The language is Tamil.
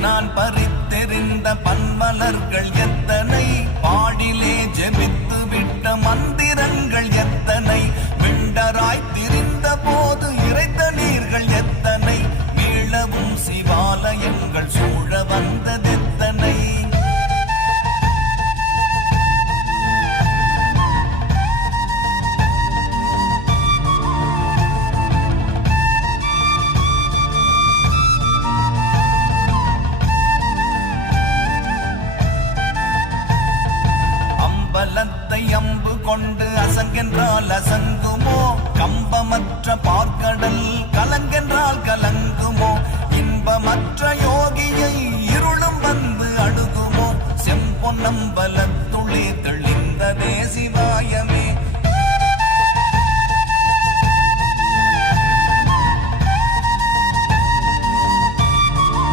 நான் பறித்தெறிந்த பன்மலர்கள் எத்தனை, பாடிலே ஜெபித்து விட்ட மந்திரங்கள் எத்தனை, விண்டராய் திரிந்த போது இறைத்த நீர்கள் எத்தனை, மீளவும் சிவாலயங்கள் சூழ வந்ததெத்தனை. பலத்தை அம்பு கொண்டு அசங்கென்றால் அசங்குமோ, கம்பமற்ற பார்க்கடல் கலங்கென்றால் கலங்குமோ, இன்பமற்ற யோகியை இருளும் வந்து அணுகுமோ, செம்பொன்னம்பல